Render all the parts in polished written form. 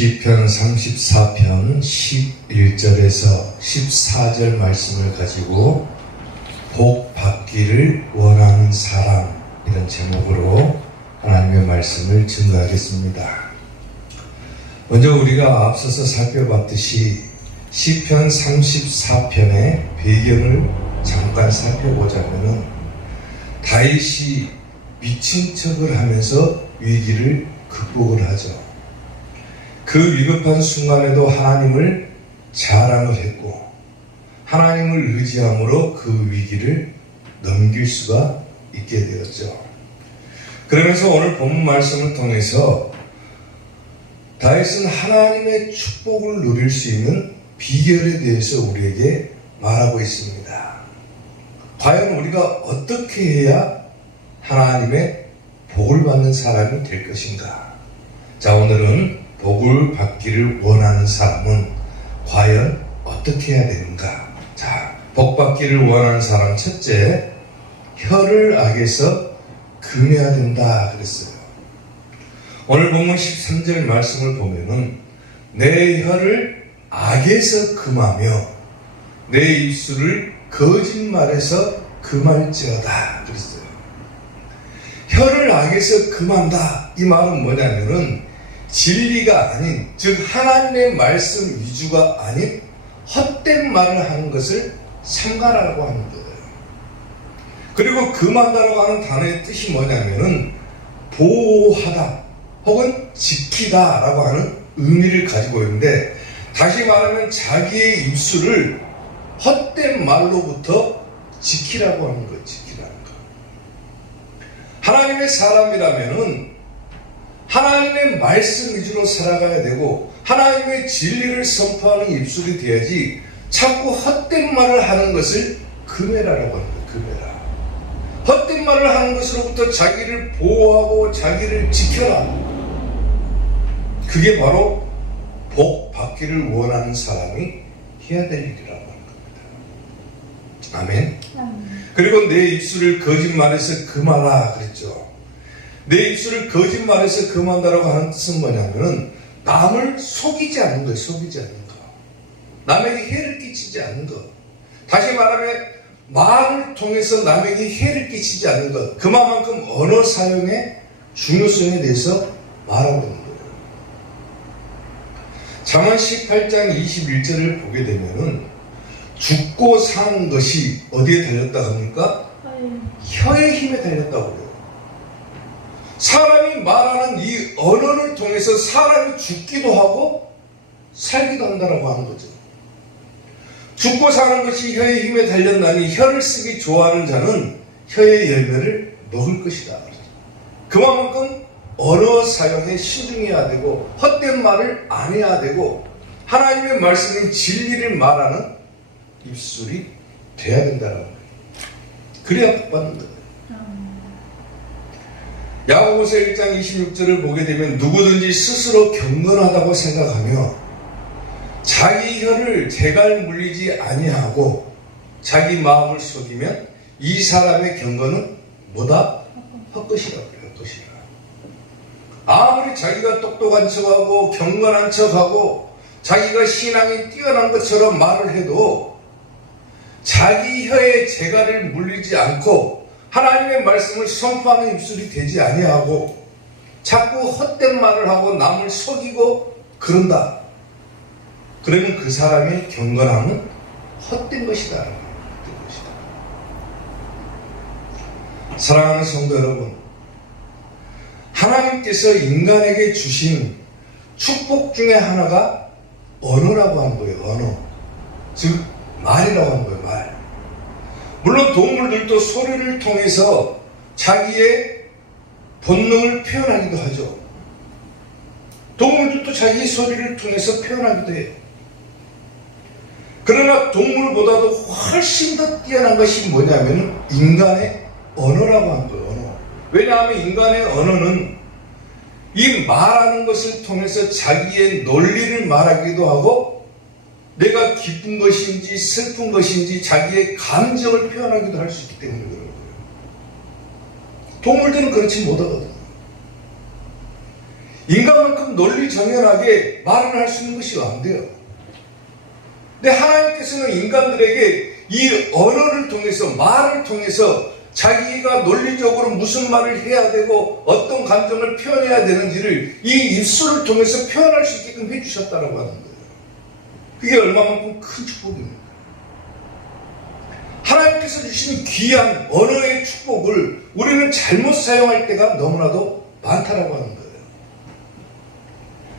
시편 34편 11절에서 14절 말씀을 가지고 복 받기를 원하는 사람, 이런 제목으로 하나님의 말씀을 증거하겠습니다. 먼저 우리가 앞서서 살펴봤듯이 시편 34편의 배경을 잠깐 살펴보자면은 다윗이 미친 척을 하면서 위기를 극복을 하죠. 그 위급한 순간에도 하나님을 자랑을 했고 하나님을 의지함으로 그 위기를 넘길 수가 있게 되었죠. 그러면서 오늘 본문 말씀을 통해서 다윗은 하나님의 축복을 누릴 수 있는 비결에 대해서 우리에게 말하고 있습니다. 과연 우리가 어떻게 해야 하나님의 복을 받는 사람이 될 것인가? 자, 오늘은 복을 받기를 원하는 사람은 과연 어떻게 해야 되는가? 자, 복 받기를 원하는 사람 첫째, 혀를 악에서 금해야 된다 그랬어요. 오늘 본문 13절 말씀을 보면은 내 혀를 악에서 금하며 내 입술을 거짓말에서 금할지어다 그랬어요. 혀를 악에서 금한다, 이 말은 뭐냐면은 진리가 아닌, 즉 하나님의 말씀 위주가 아닌 헛된 말을 하는 것을 삼가라고 하는 거예요. 그리고 금한다라고 하는 단어의 뜻이 뭐냐면은 보호하다 혹은 지키다 라고 하는 의미를 가지고 있는데, 다시 말하면 자기의 입술을 헛된 말로부터 지키라고 하는 거예요. 지키라는 거. 하나님의 사람이라면은 하나님의 말씀 위주로 살아가야 되고 하나님의 진리를 선포하는 입술이 돼야지 자꾸 헛된 말을 하는 것을 금해라라고 하는 거예요. 금해라. 헛된 말을 하는 것으로부터 자기를 보호하고 자기를 지켜라. 그게 바로 복 받기를 원하는 사람이 해야 될 일이라고 하는 겁니다. 아멘. 그리고 내 입술을 거짓말에서 금하라 그랬죠. 내 입술을 거짓말에서 금한다라고 하는 뜻은 뭐냐면은 남을 속이지 않는 거예요. 속이지 않는 거. 남에게 해를 끼치지 않는 거. 다시 말하면 말을 통해서 남에게 해를 끼치지 않는 것. 그만큼 언어 사용의 중요성에 대해서 말하고 있는 거예요. 잠언 18장 21절을 보게 되면은 죽고 사는 것이 어디에 달렸다 합니까? 혀의 힘에 달렸다고 그래요. 사람이 말하는 이 언어를 통해서 사람이 죽기도 하고 살기도 한다라고 하는 거죠. 죽고 사는 것이 혀의 힘에 달렸나니 혀를 쓰기 좋아하는 자는 혀의 열매를 먹을 것이다. 그만큼 언어 사용에 신중해야 되고 헛된 말을 안 해야 되고 하나님의 말씀인 진리를 말하는 입술이 돼야 된다라는 거예요. 그래야 복 받는 거예요. 야고보서 1장 26절을 보게 되면 누구든지 스스로 경건하다고 생각하며 자기 혀를 재갈 물리지 아니하고 자기 마음을 속이면 이 사람의 경건은 뭐다? 헛것이라고 그래요. 헛것이라. 아무리 자기가 똑똑한 척하고 경건한 척하고 자기가 신앙이 뛰어난 것처럼 말을 해도 자기 혀에 재갈을 물리지 않고 하나님의 말씀을 선포하는 입술이 되지 아니하고 자꾸 헛된 말을 하고 남을 속이고 그런다. 그러면 그 사람의 경건함은 헛된 것이다. 헛된 것이다. 사랑하는 성도 여러분, 하나님께서 인간에게 주신 축복 중에 하나가 언어라고 하는 거예요. 언어. 즉 말이라고 하는 거예요. 말. 물론 동물들도 소리를 통해서 자기의 본능을 표현하기도 하죠. 동물들도 자기의 소리를 통해서 표현하기도 해요. 그러나 동물보다도 훨씬 더 뛰어난 것이 뭐냐면 인간의 언어라고 하는 거예요. 언어. 왜냐하면 인간의 언어는 이 말하는 것을 통해서 자기의 논리를 말하기도 하고 내가 기쁜 것인지 슬픈 것인지 자기의 감정을 표현하기도 할 수 있기 때문에 그런 거예요. 동물들은 그렇지 못하거든요. 인간 얼마만큼 논리정연하게 말을 할 수 있는 것이 안 돼요. 근데 하나님께서는 인간들에게 이 언어를 통해서, 말을 통해서 자기가 논리적으로 무슨 말을 해야 되고 어떤 감정을 표현해야 되는지를 이 입술을 통해서 표현할 수 있게끔 해주셨다고 하는 거예요. 그게 얼마만큼 큰 축복입니까? 하나님께서 주시는 귀한 언어의 축복을 우리는 잘못 사용할 때가 너무나도 많다라고 하는 거예요.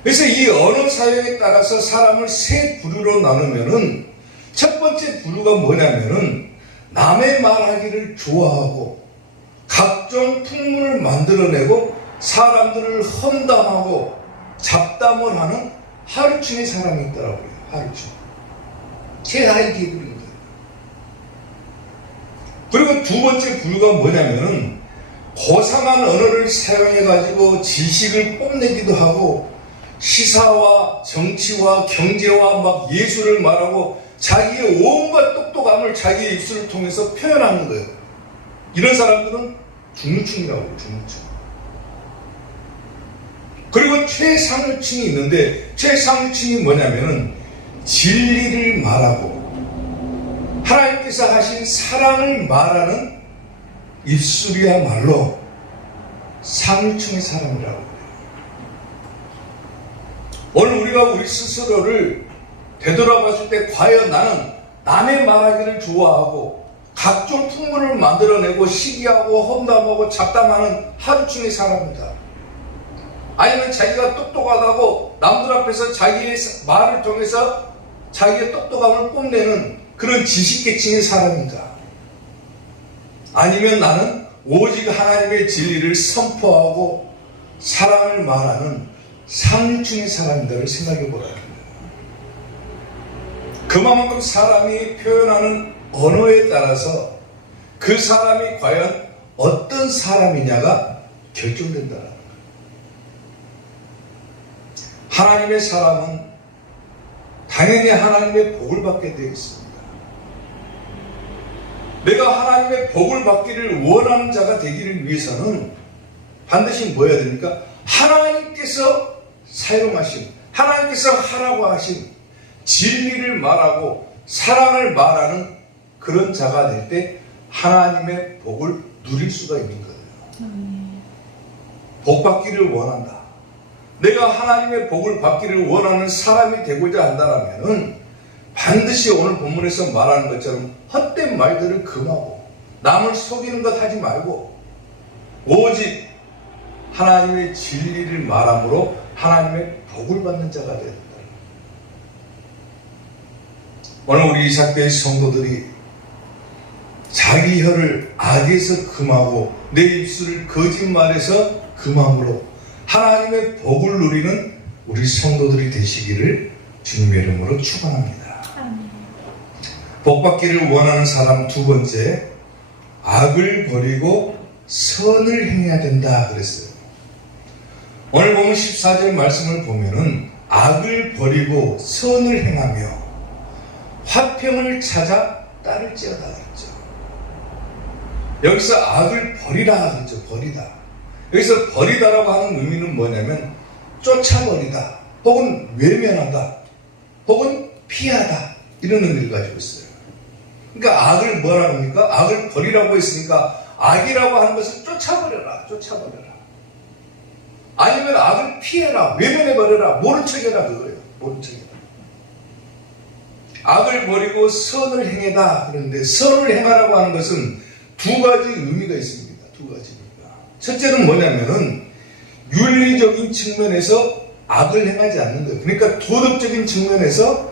그래서 이 언어 사용에 따라서 사람을 세 부류로 나누면은 첫 번째 부류가 뭐냐면은 남의 말하기를 좋아하고 각종 풍문을 만들어내고 사람들을 험담하고 잡담을 하는 하루층의 사람이 있더라고요. 하루층. 최하위 계급인 거예요. 그리고 두 번째 부류가 뭐냐면은 고상한 언어를 사용해가지고 지식을 뽐내기도 하고 시사와 정치와 경제와 막 예술을 말하고 자기의 온갖 똑똑함을 자기의 입술을 통해서 표현하는 거예요. 이런 사람들은 중류층이라고 해요. 중류층. 그리고 최상류층이 있는데 최상류층이 뭐냐면은 진리를 말하고 하나님께서 하신 사랑을 말하는 입술이야말로 상류층의 사람이라고 해요. 오늘 우리가 우리 스스로를 되돌아봤을 때 과연 나는 남의 말하기를 좋아하고 각종 풍문을 만들어내고 시기하고 험담하고 잡담하는 하루층의 사람이다. 아니면 자기가 똑똑하다고 남들 앞에서 자기의 말을 통해서 자기의 똑똑함을 뽐내는 그런 지식계층의 사람이다. 아니면 나는 오직 하나님의 진리를 선포하고 사랑을 말하는 상류층의 사람이다를 생각해 보라는 거예요. 그만큼 사람이 표현하는 언어에 따라서 그 사람이 과연 어떤 사람이냐가 결정된다는 거예요. 하나님의 사람은 당연히 하나님의 복을 받게 되어 있습니다. 내가 하나님의 복을 받기를 원하는 자가 되기를 위해서는 반드시 뭐 해야 됩니까? 하나님께서 사용하신, 하나님께서 하라고 하신 진리를 말하고 사랑을 말하는 그런 자가 될 때 하나님의 복을 누릴 수가 있는 거예요. 복 받기를 원한다. 내가 하나님의 복을 받기를 원하는 사람이 되고자 한다면 반드시 오늘 본문에서 말하는 것처럼 헛된 말들을 금하고 남을 속이는 것 하지 말고 오직 하나님의 진리를 말함으로 하나님의 복을 받는 자가 되어야 된다. 오늘 우리 이삭교회 성도들이 자기 혀를 악에서 금하고 내 입술을 거짓말에서 금함으로 하나님의 복을 누리는 우리 성도들이 되시기를 주님의 이름으로 축원합니다. 복 받기를 원하는 사람 두 번째, 악을 버리고 선을 행해야 된다 그랬어요. 오늘 보면 14절 말씀을 보면은 악을 버리고 선을 행하며 화평을 찾아 따를지어다 그랬죠. 여기서 악을 버리라 그랬죠. 버리다. 여기서 버리다라고 하는 의미는 뭐냐면 쫓아버리다, 혹은 외면하다, 혹은 피하다, 이런 의미를 가지고 있어요. 그러니까 악을 뭐라 합니까? 악을 버리라고 했으니까 악이라고 하는 것을 쫓아버려라, 쫓아버려라. 아니면 악을 피해라, 외면해버려라, 모른 척해라, 그거예요. 모른 척해라. 악을 버리고 선을 행해라 그런데 선을 행하라고 하는 것은 두 가지 의미가 있습니다. 두 가지 의미가. 첫째는 뭐냐면은 윤리적인 측면에서 악을 행하지 않는 거예요. 그러니까 도덕적인 측면에서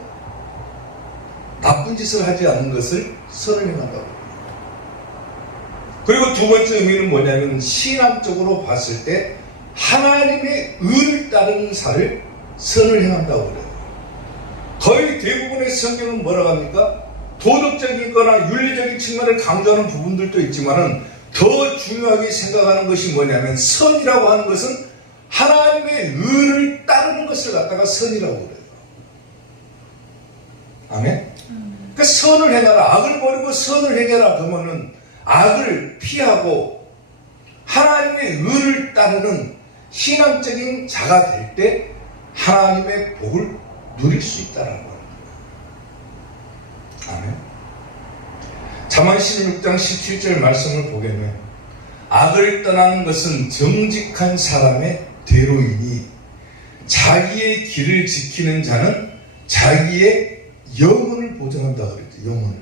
나쁜 짓을 하지 않는 것을 선을 행한다고. 그리고 두 번째 의미는 뭐냐면 신앙적으로 봤을 때 하나님의 의를 따르는 사를 선을 행한다고 그래요. 거의 대부분의 성경은 뭐라고 합니까? 도덕적인 거나 윤리적인 측면을 강조하는 부분들도 있지만은 더 중요하게 생각하는 것이 뭐냐면 선이라고 하는 것은 하나님의 의를 따르는 것을 갖다가 선이라고 그래요. 아멘? 그러니까 선을 행하라. 악을 버리고 선을 행해라. 그러면은 악을 피하고 하나님의 의를 따르는 신앙적인 자가 될 때 하나님의 복을 누릴 수 있다는 겁니다. 아멘. 잠언 16장 17절 말씀을 보게 되면 악을 떠나는 것은 정직한 사람의 대로이니 자기의 길을 지키는 자는 자기의 영혼을 보존한다 그랬죠. 영혼을.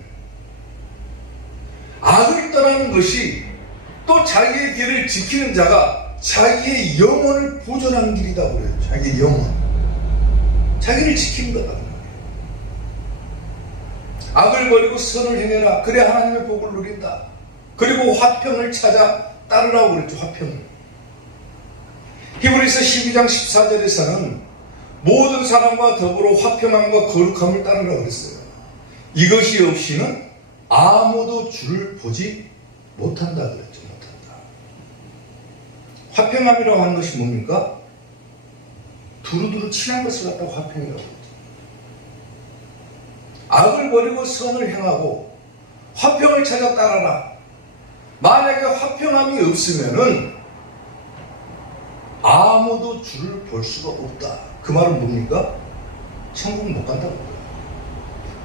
악을 떠나는 것이 또 자기의 길을 지키는 자가 자기의 영혼을 보존하는 길이다 그래요. 자기의 영혼. 자기를 지키는 거다. 악을 버리고 선을 행해라. 그래 하나님의 복을 누린다. 그리고 화평을 찾아 따르라고 그랬죠. 화평을. 히브리서 12장 14절에서는 모든 사람과 더불어 화평함과 거룩함을 따르라고 그랬어요. 이것이 없이는 아무도 주를 보지 못한다 그랬죠. 못한다. 화평함이라고 하는 것이 뭡니까? 두루두루 친한 것을 갖다가 화평이라고 그랬죠. 악을 버리고 선을 행하고 화평을 찾아 따라라. 만약에 화평함이 없으면은 아무도 주를 볼 수가 없다. 그 말은 뭡니까? 천국 못 간다고.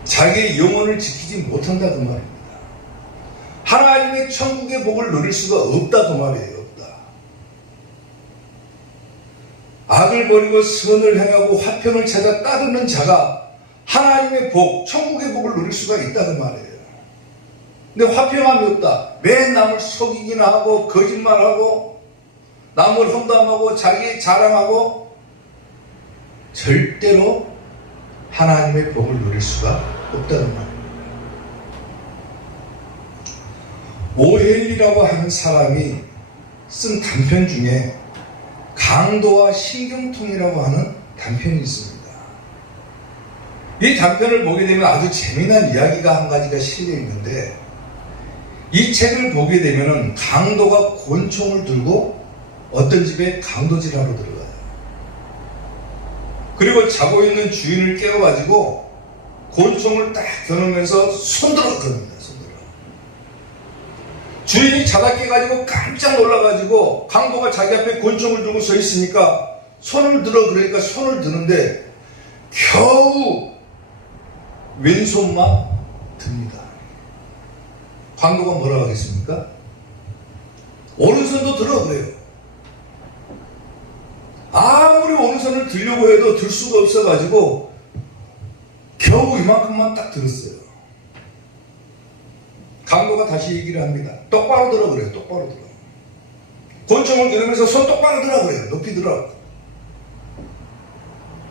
자기의 영혼을 지키지 못한다 그 말입니다. 하나님의 천국의 복을 누릴 수가 없다 그 말이에요. 없다. 악을 버리고 선을 행하고 화평을 찾아 따르는 자가 하나님의 복, 천국의 복을 누릴 수가 있다 그 말이에요. 근데 화평함이 없다. 맨 남을 속이기나 하고 거짓말하고 남을 험담하고 자기 자랑하고 절대로 하나님의 복을 누릴 수가 없다는 말입니다. 오헬리라고 하는 사람이 쓴 단편 중에 강도와 신경통이라고 하는 단편이 있습니다. 이 단편을 보게 되면 아주 재미난 이야기가 한 가지가 실려 있는데 이 책을 보게 되면 강도가 권총을 들고 어떤 집에 강도질하러 들어가요. 그리고 자고 있는 주인을 깨워가지고 권총을 딱 겨누면서 손들어 그럽니다. 손들어. 주인이 자다 깨가지고 깜짝 놀라가지고 강도가 자기 앞에 권총을 들고 서 있으니까 손을 들어 그러니까 손을 드는데 겨우 왼손만 듭니다. 강도가 뭐라고 하겠습니까? 오른손도 들어 그래요. 아무리 오른손을 들려고 해도 들 수가 없어가지고 겨우 이만큼만 딱 들었어요. 강도가 다시 얘기를 합니다. 똑바로 들어 그래요. 똑바로 들어. 권총을 겨누면서 손 똑바로 들어 그래요. 높이 들어.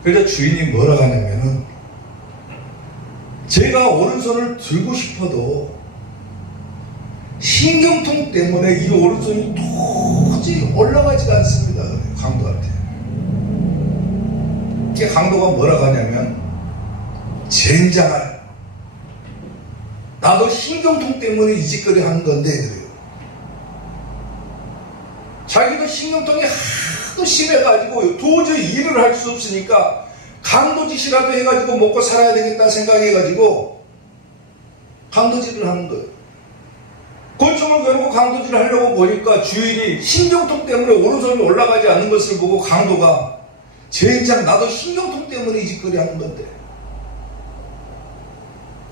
그래서 주인이 뭐라고 하냐면은 제가 오른손을 들고 싶어도 신경통 때문에 이 오른손이 도저히 올라가지가 않습니다. 강도한테. 이게 강도가 뭐라고 하냐면 젠장할 나도 신경통 때문에 이 짓거리 하는 건데 그래요. 자기도 신경통이 하도 심해가지고 도저히 일을 할 수 없으니까 강도짓이라도 해가지고 먹고 살아야 되겠다 생각해가지고 강도질을 하는 거예요. 권총을 겨누고 강도질을 하려고 보니까 주인이 신경통 때문에 오른손이 올라가지 않는 것을 보고 강도가 젠장 나도 신경통 때문에 이 짓거리 하는 건데.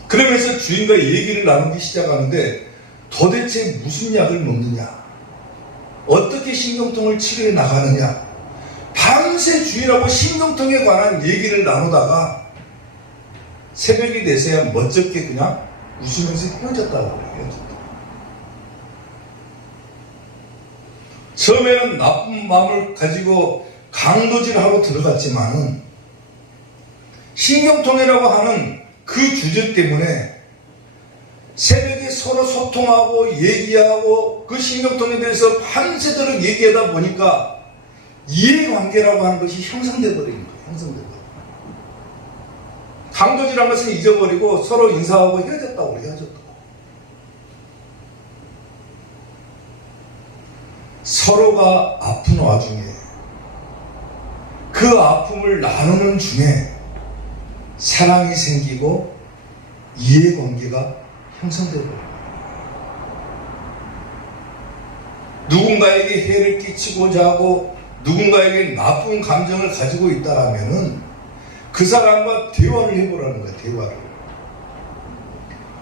그러면서 주인과 얘기를 나누기 시작하는데 도대체 무슨 약을 먹느냐, 어떻게 신경통을 치료해 나가느냐, 밤새 주인하고 신경통에 관한 얘기를 나누다가 새벽이 돼서야 멋쩍게 그냥 웃으면서 헤어졌다고 그래요. 헤어졌다. 처음에는 나쁜 마음을 가지고 강도질하러 들어갔지만은 신경통이라고 하는 그 주제 때문에 새벽에 서로 소통하고 얘기하고 그 신경통에 대해서 밤새도록 얘기하다 보니까 이해관계라고 하는 것이 형성돼 버리는 거예요. 형성돼 버리는 거예요. 강도질한 것은 잊어버리고 서로 인사하고 헤어졌다고 그래요. 헤어졌다고. 서로가 아픈 와중에 그 아픔을 나누는 중에 사랑이 생기고 이해관계가 형성되고 누군가에게 해를 끼치고자 하고 누군가에게 나쁜 감정을 가지고 있다라면은 그 사람과 대화를 해보라는 거야, 대화를.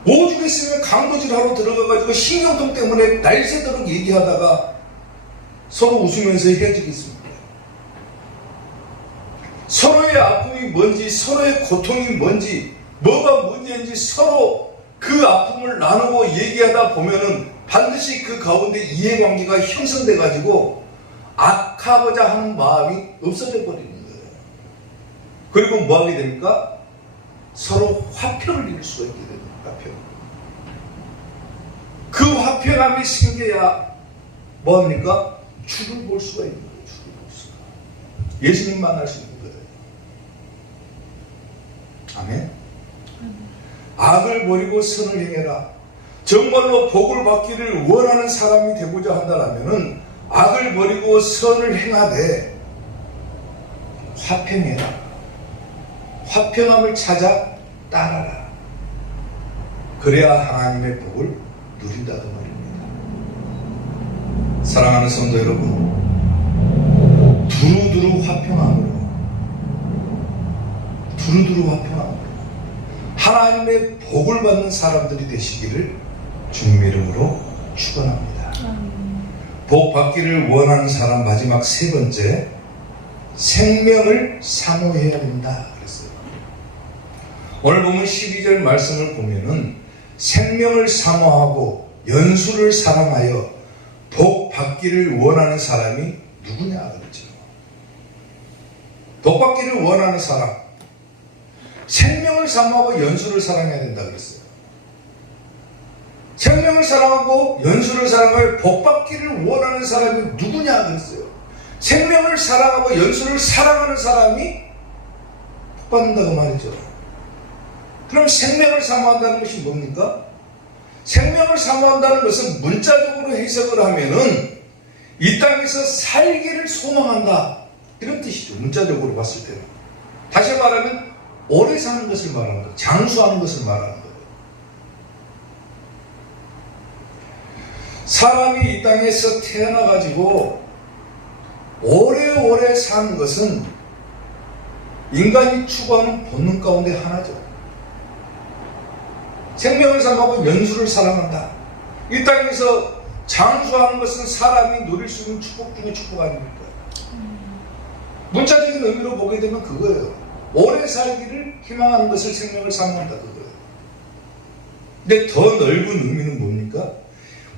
오죽했으면 강도질하러 들어가가지고 신경통 때문에 날새도록 얘기하다가 서로 웃으면서 헤어지겠습니까? 서로의 아픔이 뭔지, 서로의 고통이 뭔지, 뭐가 문제인지 서로 그 아픔을 나누고 얘기하다 보면은 반드시 그 가운데 이해관계가 형성돼가지고 악하고자 하는 마음이 없어져 버리는 거예요. 그리고 뭐 하게 됩니까? 서로 화평을 이룰 수가 있게 됩니다. 화평. 그 화평함이 생겨야 뭐합니까? 주를 볼 수가 있는 거예요. 주를 볼 수가. 예수님 만날 수 있는 거예요. 아멘. 악을 버리고 선을 행해라. 정말로 복을 받기를 원하는 사람이 되고자 한다면은 악을 버리고 선을 행하되 화평해라. 화평함을 찾아 따라라. 그래야 하나님의 복을 누린다고 말입니다. 사랑하는 성도 여러분, 두루두루 화평함으로 하나님의 복을 받는 사람들이 되시기를 주님의 이름으로 축원합니다. 복 받기를 원하는 사람 마지막 세 번째, 생명을 사모해야 된다 그랬어요. 오늘 보면 12절 말씀을 보면은 생명을 사모하고 연수를 사랑하여 복 받기를 원하는 사람이 누구냐 그랬죠. 복 받기를 원하는 사람, 생명을 사모하고 연수를 사랑해야 된다 그랬어요. 생명을 사랑하고 연수를 사랑하여 복 받기를 원하는 사람이 누구냐 그랬어요. 생명을 사랑하고 연수를 사랑하는 사람이 복 받는다고 말이죠. 그럼 생명을 사모한다는 것이 뭡니까? 생명을 사모한다는 것은 문자적으로 해석을 하면은 이 땅에서 살기를 소망한다 이런 뜻이죠. 문자적으로 봤을 때는. 다시 말하면 오래 사는 것을 말하는 거예요. 장수하는 것을 말하는 거예요. 사람이 이 땅에서 태어나가지고 오래오래 사는 것은 인간이 추구하는 본능 가운데 하나죠. 생명을 사모하고 연수를 사랑한다. 이 땅에서 장수하는 것은 사람이 누릴 수 있는 축복 중에 축복 아닙니까? 문자적인 의미로 보게 되면 그거예요. 오래 살기를 희망하는 것을 생명을 사모한다 그거예요. 근데 더 넓은 의미는 뭡니까?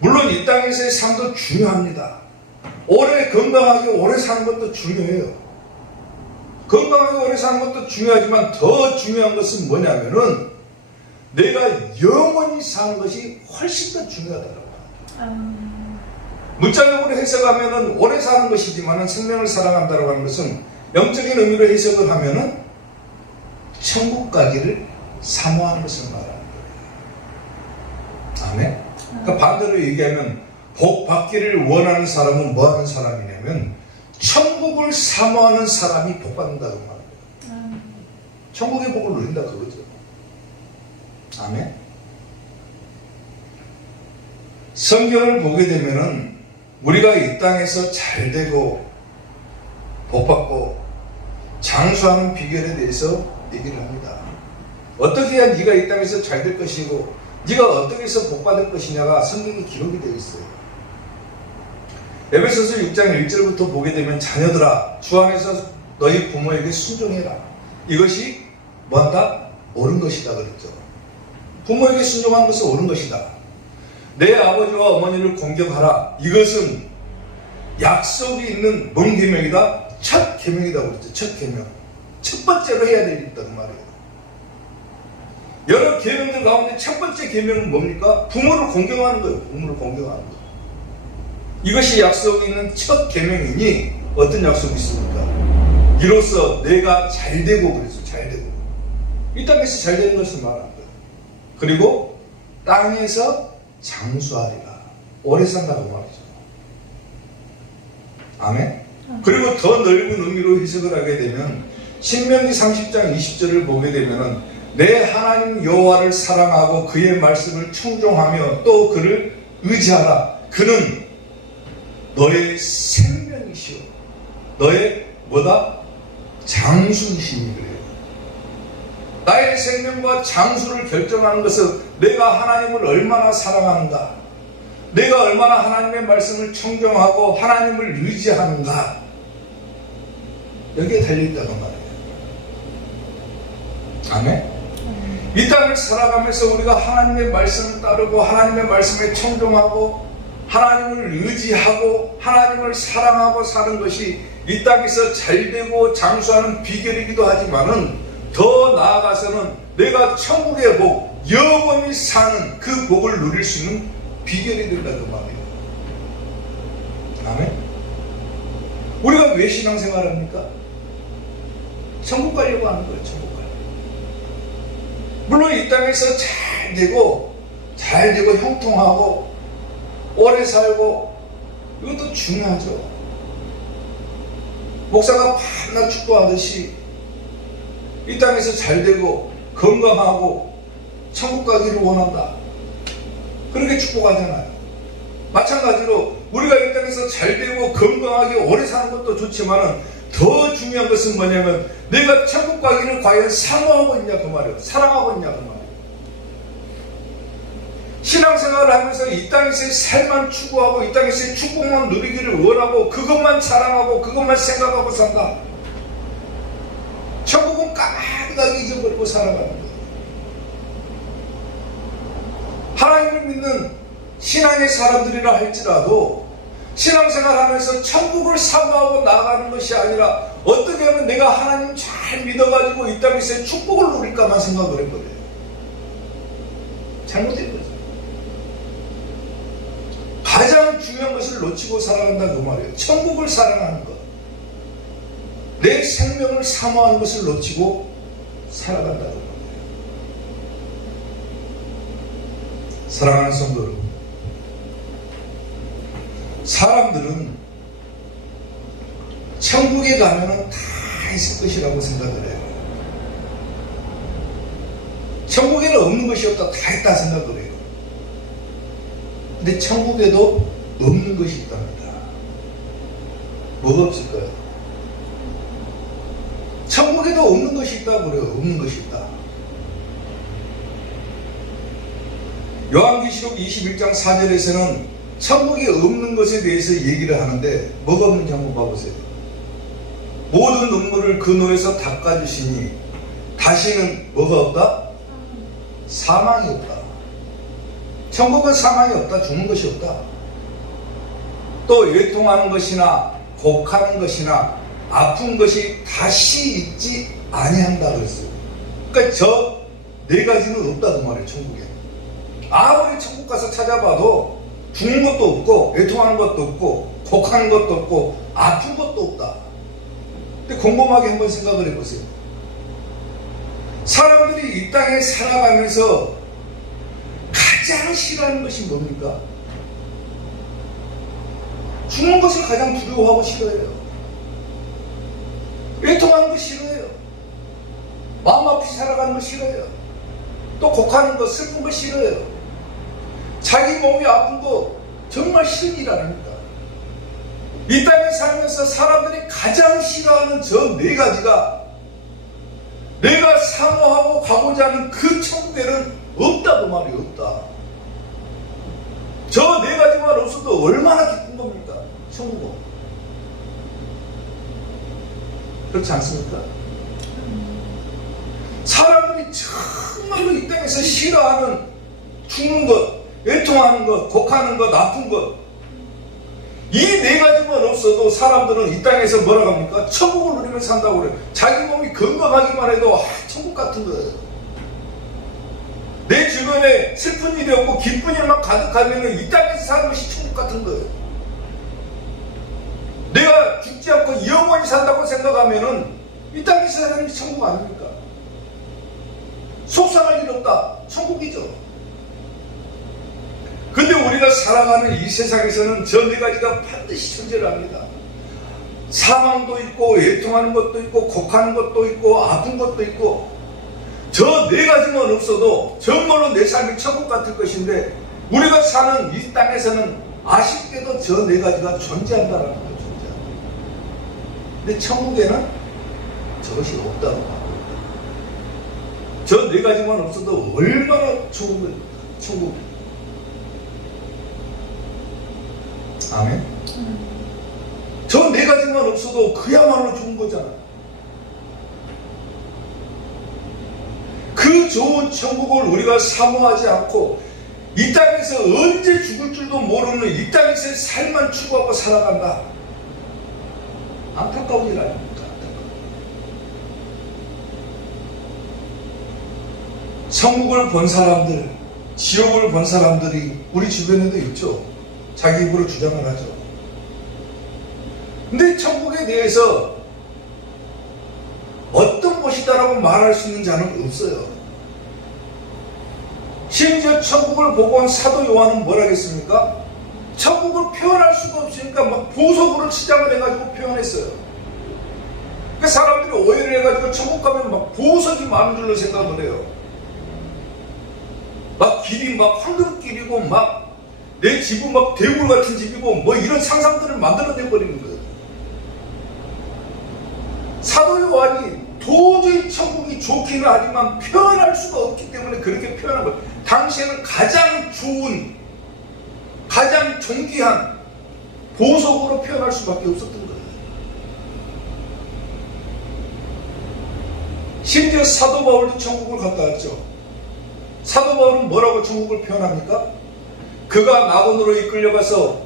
물론 이 땅에서의 삶도 중요합니다. 오래 건강하게 오래 사는 것도 중요해요. 건강하게 오래 사는 것도 중요하지만 더 중요한 것은 뭐냐면은 내가 영원히 사는 것이 훨씬 더 중요하다고 합니다. 문자적으로 해석하면은 오래 사는 것이지만은 생명을 사랑한다고 하는 것은 영적인 의미로 해석을 하면은 천국 가기를 사모하는 것을 말하는 거예요. 아멘. 그러니까 반대로 얘기하면 복 받기를 원하는 사람은 뭐 하는 사람이냐면 천국을 사모하는 사람이 복 받는다고 말합니다. 천국의 복을 누린다 그거죠. 아멘. 성경을 보게 되면은 우리가 이 땅에서 잘 되고 복 받고 장수하는 비결에 대해서 얘기를 합니다. 어떻게 해야 네가 이 땅에서 잘 될 것이고 네가 어떻게 해서 복 받을 것이냐가 성경에 기록이 되어 있어요. 에베소서 6장 1절부터 보게 되면 자녀들아 주 안에서 너희 부모에게 순종해라. 이것이 뭐한다? 옳은 것이다 그랬죠. 부모에게 순종하는 것은 옳은 것이다. 내 아버지와 어머니를 공경하라. 이것은 약속이 있는 뭔 계명이다? 첫 계명이다 그랬죠. 첫 계명. 첫 번째로 해야 되겠다 그 말이에요. 여러 계명들 가운데 첫 번째 계명은 뭡니까? 부모를 공경하는 거예요. 부모를 공경하는 거. 이것이 약속이 있는 첫 계명이니 어떤 약속이 있습니까? 이로써 내가 잘 되고 그래서 잘 되고 이 땅에서 잘 되는 것을 말하는 거예요. 그리고 땅에서 장수하리라. 오래 산다고 말이죠. 아멘. 그리고 더 넓은 의미로 해석을 하게 되면 신명기 30장 20절을 보게 되면은 내 하나님 여호와를 사랑하고 그의 말씀을 청종하며 또 그를 의지하라. 그는 너의 생명이시오 너의 뭐다? 장수이시니 그래요. 나의 생명과 장수를 결정하는 것은 내가 하나님을 얼마나 사랑하는가, 내가 얼마나 하나님의 말씀을 청정하고 하나님을 의지하는가, 여기에 달려있다는 말이에요. 아멘? 이 땅을 살아가면서 우리가 하나님의 말씀을 따르고 하나님의 말씀에 청종하고 하나님을 의지하고 하나님을 사랑하고 사는 것이 이 땅에서 잘되고 장수하는 비결이기도 하지만은 더 나아가서는 내가 천국의 복, 영원히 사는 그 복을 누릴 수 있는 비결이 된다는 말이에요. 아멘? 우리가 왜 신앙생활을 합니까? 천국 가려고 하는 거예요. 천국 가려고. 물론 이 땅에서 잘 되고 형통하고 오래 살고 이것도 중요하죠. 목사가 밤낮 축구하듯이 이 땅에서 잘 되고 건강하고 천국 가기를 원한다, 그렇게 축복하잖아요. 마찬가지로 우리가 이 땅에서 잘 되고 건강하게 오래 사는 것도 좋지만은 더 중요한 것은 뭐냐면 내가 천국 가기를 과연 사모하고 있냐 그 말이에요. 사랑하고 있냐 그 말이에요. 신앙생활을 하면서 이 땅에서의 삶만 추구하고 이 땅에서의 축복만 누리기를 원하고 그것만 사랑하고 그것만 생각하고 산다. 천국은 까마득하게 잊어버리고 살아가는 거예요. 하나님을 믿는 신앙의 사람들이라 할지라도 신앙생활하면서 천국을 사모하고 나아가는 것이 아니라 어떻게 하면 내가 하나님 잘 믿어가지고 이 땅에서의 축복을 누릴까만 생각을 해버려요. 잘못된 거죠. 가장 중요한 것을 놓치고 살아간다 그 말이에요. 천국을 사랑하는 것, 내 생명을 사모하는 것을 놓치고 살아간다 그 말이에요. 사랑하는 성도 여러분, 사람들은 천국에 가면은 다 있을 것이라고 생각을 해요. 천국에는 없는 것이 없다, 다 있다 생각을 해요. 근데 천국에도 없는 것이 있답니다. 뭐가 없을까요? 천국에도 없는 것이 있다고 그래요. 없는 것이 있다. 요한계시록 21장 4절에서는 천국이 없는 것에 대해서 얘기를 하는데 뭐가 없는지 한번 봐보세요. 모든 눈물을 그 눈에서 닦아주시니 다시는 뭐가 없다? 사망이 없다. 천국은 사망이 없다. 죽는 것이 없다. 또 애통하는 것이나 곡하는 것이나 아픈 것이 다시 있지 아니한다 그랬어요. 그러니까 저 네 가지는 없다 그 말이에요. 천국에 아무리 천국 가서 찾아봐도 죽는 것도 없고 애통하는 것도 없고 곡하는 것도 없고 아픈 것도 없다. 근데 곰곰하게 한번 생각을 해보세요. 사람들이 이 땅에 살아가면서 가장 싫어하는 것이 뭡니까? 죽는 것을 가장 두려워하고 싫어해요. 애통하는 거 싫어해요. 마음 아프게 살아가는 거 싫어해요. 또 곡하는 거, 슬픈 거 싫어해요. 자기 몸이 아픈 거 정말 싫은 일 아닙니까? 이 땅에 살면서 사람들이 가장 싫어하는 저 네 가지가 내가 사모하고 가고자 하는 그 천국에는 없다고 말이 없다. 저 네 가지만 없어도 얼마나 기쁜 겁니까? 천국은. 그렇지 않습니까? 사람들이 정말로 이 땅에서 싫어하는 죽는 것, 애통하는 것, 곡하는 것, 아픈 것, 이 네 가지만 없어도 사람들은 이 땅에서 뭐라고 합니까? 천국을 누리며 산다고 그래요. 자기 몸이 건강하기만 해도 천국 같은 거예요. 내 주변에 슬픈 일이 없고 기쁜 일만 가득하면 이 땅에서 사는 것이 천국 같은 거예요. 내가 죽지 않고 영원히 산다고 생각하면은 이 땅에서 사는 것이 천국 아닙니까? 속상할 일 없다. 천국이죠. 근데 우리가 살아가는 이 세상에서는 저 네 가지가 반드시 존재를 합니다. 사망도 있고 애통하는 것도 있고 곡하는 것도 있고 아픈 것도 있고 저 네 가지만 없어도 정말로 내 삶이 천국 같을 것인데 우리가 사는 이 땅에서는 아쉽게도 저 네 가지가 존재한다는 거예요. 존재한다. 근데 천국에는 저것이 없다고 합니다. 저 네 가지만 없어도 얼마나 좋은 천국. 아멘. 저 네 가지만 없어도 그야말로 좋은 거잖아. 그 좋은 천국을 우리가 사모하지 않고 이 땅에서 언제 죽을 줄도 모르는 이 땅에서의 삶만 추구하고 살아간다. 안타까운 일 아닙니까? 천국을 본 사람들, 지옥을 본 사람들이 우리 주변에도 있죠. 자기 입으로 주장을 하죠. 근데 천국에 대해서 어떤 곳이다라고 말할 수 있는 자는 없어요. 심지어 천국을 보고 온 사도 요한은 뭐라 했습니까? 천국을 표현할 수가 없으니까 막 보석으로 치장을 해가지고 표현했어요. 그러니까 사람들이 오해를 해가지고 천국 가면 막 보석이 많은 줄로 생각을 해요. 막 길이 막 황금길이고 막 내 집은 막 대굴 같은 집이고 뭐 이런 상상들을 만들어내버리는 거예요. 사도 요한이 도저히 천국이 좋기는 하지만 표현할 수가 없기 때문에 그렇게 표현한 거예요. 당시에는 가장 좋은, 가장 존귀한 보석으로 표현할 수밖에 없었던 거예요. 심지어 사도 바울도 천국을 갔다 왔죠. 사도 바울은 뭐라고 천국을 표현합니까? 그가 낙원으로 이끌려가서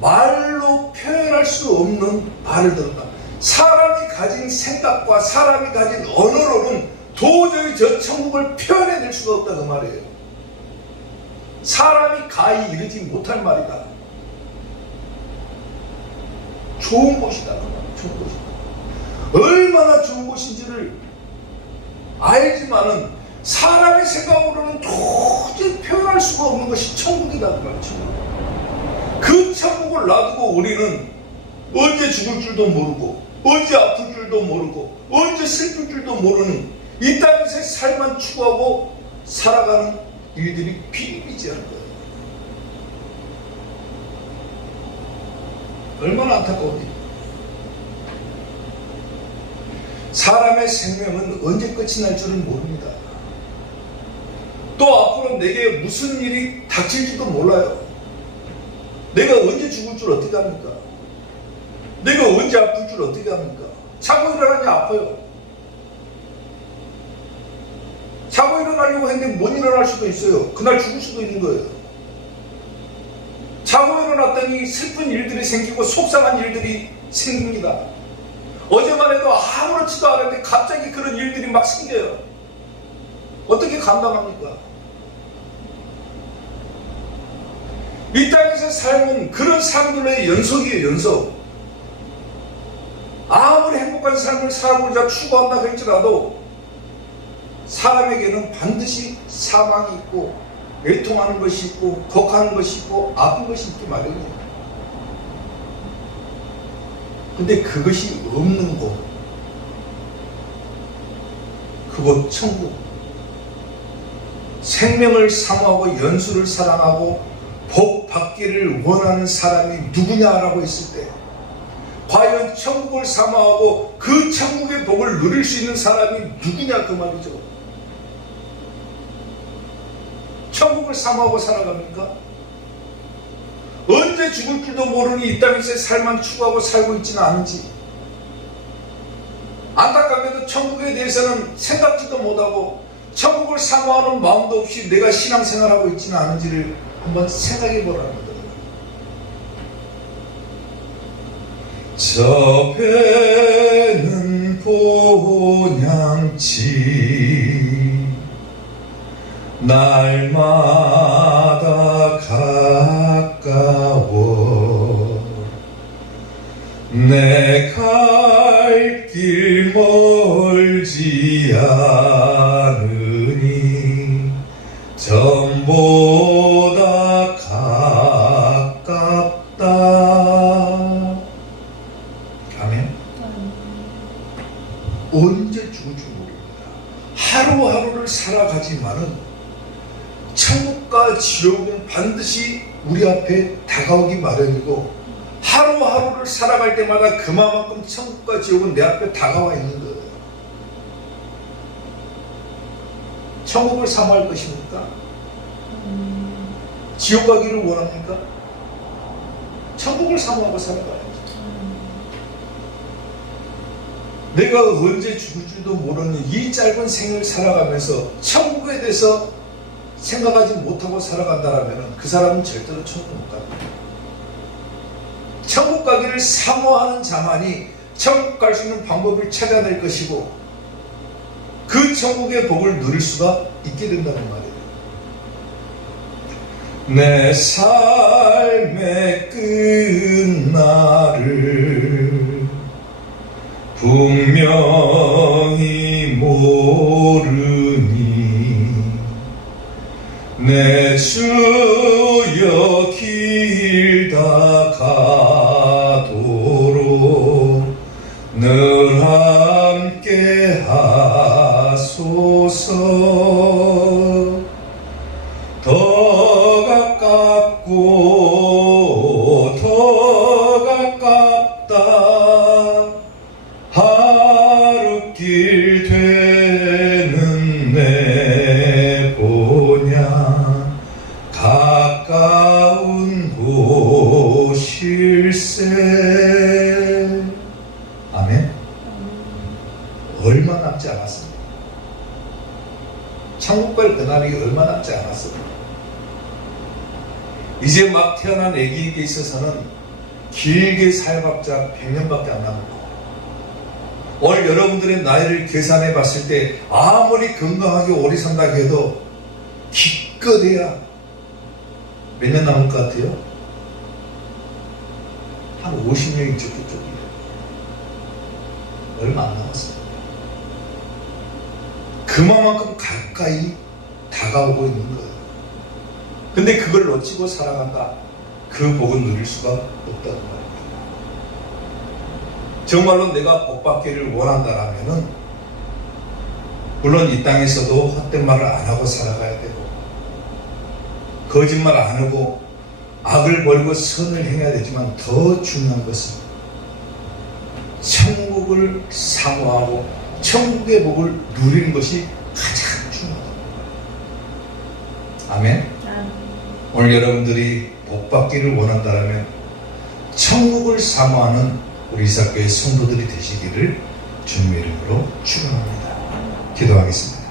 말로 표현할 수 없는 말을 들었다. 사람이 가진 생각과 사람이 가진 언어로는 도저히 저 천국을 표현해낼 수가 없다 그 말이에요. 사람이 가히 이르지 못할 말이다. 좋은 곳이다 그 말. 좋은 곳이다. 얼마나 좋은 곳인지를 알지만은 사람의 생각으로는 도저히 표현할 수가 없는 것이 천국이다 그 말이죠. 그 천국을 놔두고 우리는 언제 죽을 줄도 모르고 언제 아플 줄도 모르고 언제 슬플 줄도 모르는 이 땅에서의 삶만 추구하고 살아가는 일들이 비일비재한 거예요. 얼마나 안타까운 일이에요. 사람의 생명은 언제 끝이 날 줄은 모릅니다. 또 앞으로 내게 무슨 일이 닥칠지도 몰라요. 내가 언제 죽을 줄 어떻게 합니까? 내가 언제 아플 줄 어떻게 합니까? 자고 일어나니 아파요. 자고 일어나려고 했는데 못 일어날 수도 있어요. 그날 죽을 수도 있는 거예요. 자고 일어났더니 슬픈 일들이 생기고 속상한 일들이 생깁니다. 어제만 해도 아무렇지도 않은데 갑자기 그런 일들이 막 생겨요. 어떻게 감당합니까? 이 땅에서 삶은 그런 삶들의 연속이에요. 연속. 아무리 행복한 삶을 살고자 추구한다고 할지라도 사람에게는 반드시 사망이 있고 애통하는 것이 있고 곡하는 것이 있고 아픈 것이 있기 마련이에요. 근데 그것이 없는 곳, 그곳 천국. 생명을 사모하고 연수를 사랑하고 복 받기를 원하는 사람이 누구냐라고 했을 때 과연 천국을 사모하고 그 천국의 복을 누릴 수 있는 사람이 누구냐 그 말이죠. 천국을 사모하고 살아갑니까? 언제 죽을 줄도 모르니 이 땅에서의 삶만 추구하고 살고 있지는 않은지, 안타깝게도 천국에 대해서는 생각지도 못하고 천국을 사모하는 마음도 없이 내가 신앙생활하고 있지는 않은지를 한번 생각해 보라는 거예요. 저 배는 본향치 날마다 가까워 내 갈 길 멀지 않으니 전보다 가깝다. 아멘. 언제 죽을 줄 모릅니다. 하루하루를 살아가지만은 천국과 지옥은 반드시 우리 앞에 다가오기 마련이고 하루하루를 살아갈 때마다 그만큼 천국과 지옥은 내 앞에 다가와 있는 거예요. 천국을 사모할 것입니까? 지옥 가기를 원합니까? 천국을 사모하고 살아가야죠. 내가 언제 죽을지도 모르는 이 짧은 생을 살아가면서 천국에 대해서 생각하지 못하고 살아간다면 그 사람은 절대로 천국 못 갑니다. 천국 가기를 사모하는 자만이 천국 갈 수 있는 방법을 찾아낼 것이고 그 천국의 복을 누릴 수가 있게 된다는 말이에요. 내 삶의 끝날을 분명히 모르니 내 주여 길 다 가도록 늘 함께 하소서. 더 가깝고 더 가깝다 하루길 되는 내 보냐 가까운 곳일세. 아멘. 얼마 남지 않았습니다. 천국 갈 그날이 얼마 남지 않았습니다. 이제 막 태어난 아기에게 있어서는 길게 살아봤자 100년밖에 안 남았고, 오늘 여러분들의 나이를 계산해 봤을 때 아무리 건강하게 오래 산다고 해도 기껏해야 몇 년 남을 것 같아요? 한 50년이 적기 쪽이에요. 얼마 안 남았어요. 그만큼 가까이 다가오고 있는 거예요. 근데 그걸 놓치고 살아간다. 그 복은 누릴 수가 없다는 말입니다. 정말로 내가 복 받기를 원한다라면은 물론 이 땅에서도 헛된 말을 안 하고 살아가야 되고 거짓말 안 하고 악을 버리고 선을 행해야 되지만 더 중요한 것은 천국을 사모하고 천국의 복을 누리는 것이 가장 중요하다. 아멘. 오늘 여러분들이 복 받기를 원한다면 천국을 사모하는 우리 이삭교회 성도들이 되시기를 주님의 이름으로 축원합니다. 기도하겠습니다.